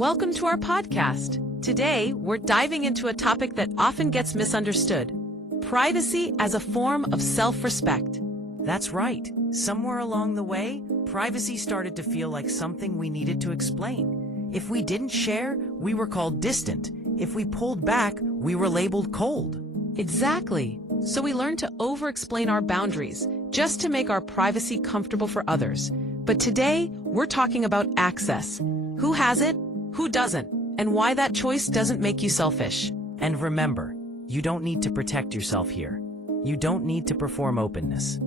Welcome to our podcast. Today, we're diving into a topic that often gets misunderstood: privacy as a form of self-respect. That's right. Somewhere along the way, privacy started to feel like something we needed to explain. If we didn't share, we were called distant. If we pulled back, we were labeled cold. Exactly. So we learned to over-explain our boundaries just to make our privacy comfortable for others. But today, we're talking about access. Who has it? Who doesn't? And why that choice doesn't make you selfish. And remember, you don't need to protect yourself here. You don't need to perform openness.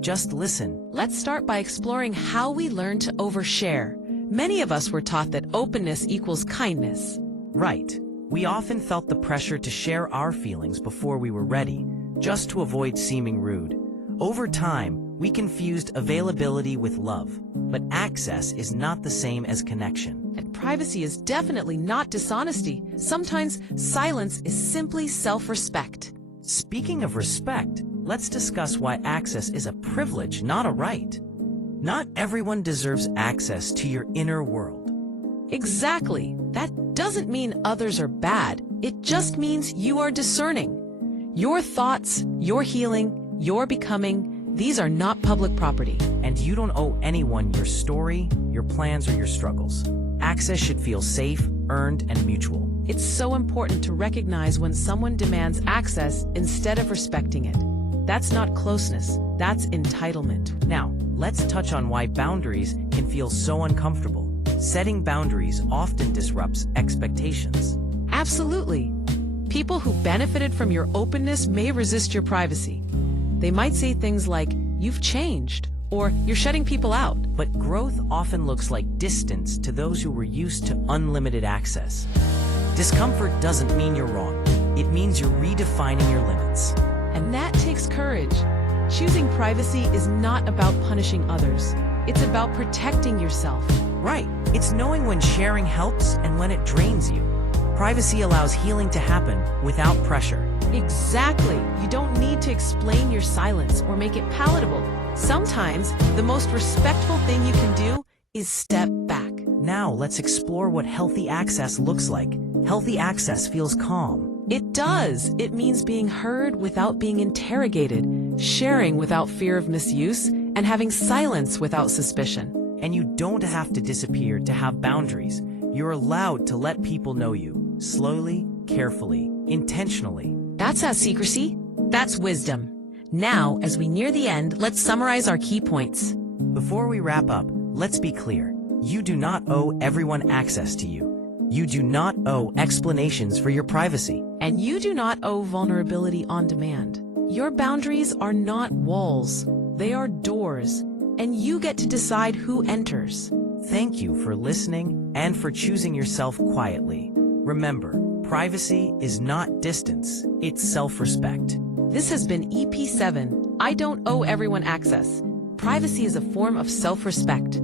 Just listen. Let's start by exploring how we learn to overshare. Many of us were taught that openness equals kindness. Right. We often felt the pressure to share our feelings before we were ready, just to avoid seeming rude. Over time, we confused availability with love, but access is not the same as connection. And privacy is definitely not dishonesty. Sometimes silence is simply self-respect. Speaking of respect, let's discuss why access is a privilege, not a right. Not everyone deserves access to your inner world. Exactly. That doesn't mean others are bad. It just means you are discerning. Your thoughts, your healing, your becoming, these are not public property. And you don't owe anyone your story, your plans, or your struggles. Access should feel safe, earned, and mutual. It's so important to recognize when someone demands access instead of respecting it. That's not closeness, that's entitlement. Now, let's touch on why boundaries can feel so uncomfortable. Setting boundaries often disrupts expectations. Absolutely. People who benefited from your openness may resist your privacy. They might say things like, "You've changed," or "You're shutting people out." But growth often looks like distance to those who were used to unlimited access. Discomfort doesn't mean you're wrong. It means you're redefining your limits. And that takes courage. Choosing privacy is not about punishing others. It's about protecting yourself. Right. It's knowing when sharing helps and when it drains you. Privacy allows healing to happen without pressure. Exactly. You don't need to explain your silence or make it palatable. Sometimes, the most respectful thing you can do is step back. Now, let's explore what healthy access looks like. Healthy access feels calm. It does. It means being heard without being interrogated, sharing without fear of misuse, and having silence without suspicion. And you don't have to disappear to have boundaries. You're allowed to let people know you, slowly, carefully, intentionally. That's not secrecy. That's wisdom. Now, as we near the end, let's summarize our key points. Before we wrap up, let's be clear. You do not owe everyone access to you. You do not owe explanations for your privacy. And you do not owe vulnerability on demand. Your boundaries are not walls. They are doors. And you get to decide who enters. Thank you for listening and for choosing yourself quietly. Remember, privacy is not distance, it's self-respect. This has been EP7. I don't owe everyone access. Privacy is a form of self-respect.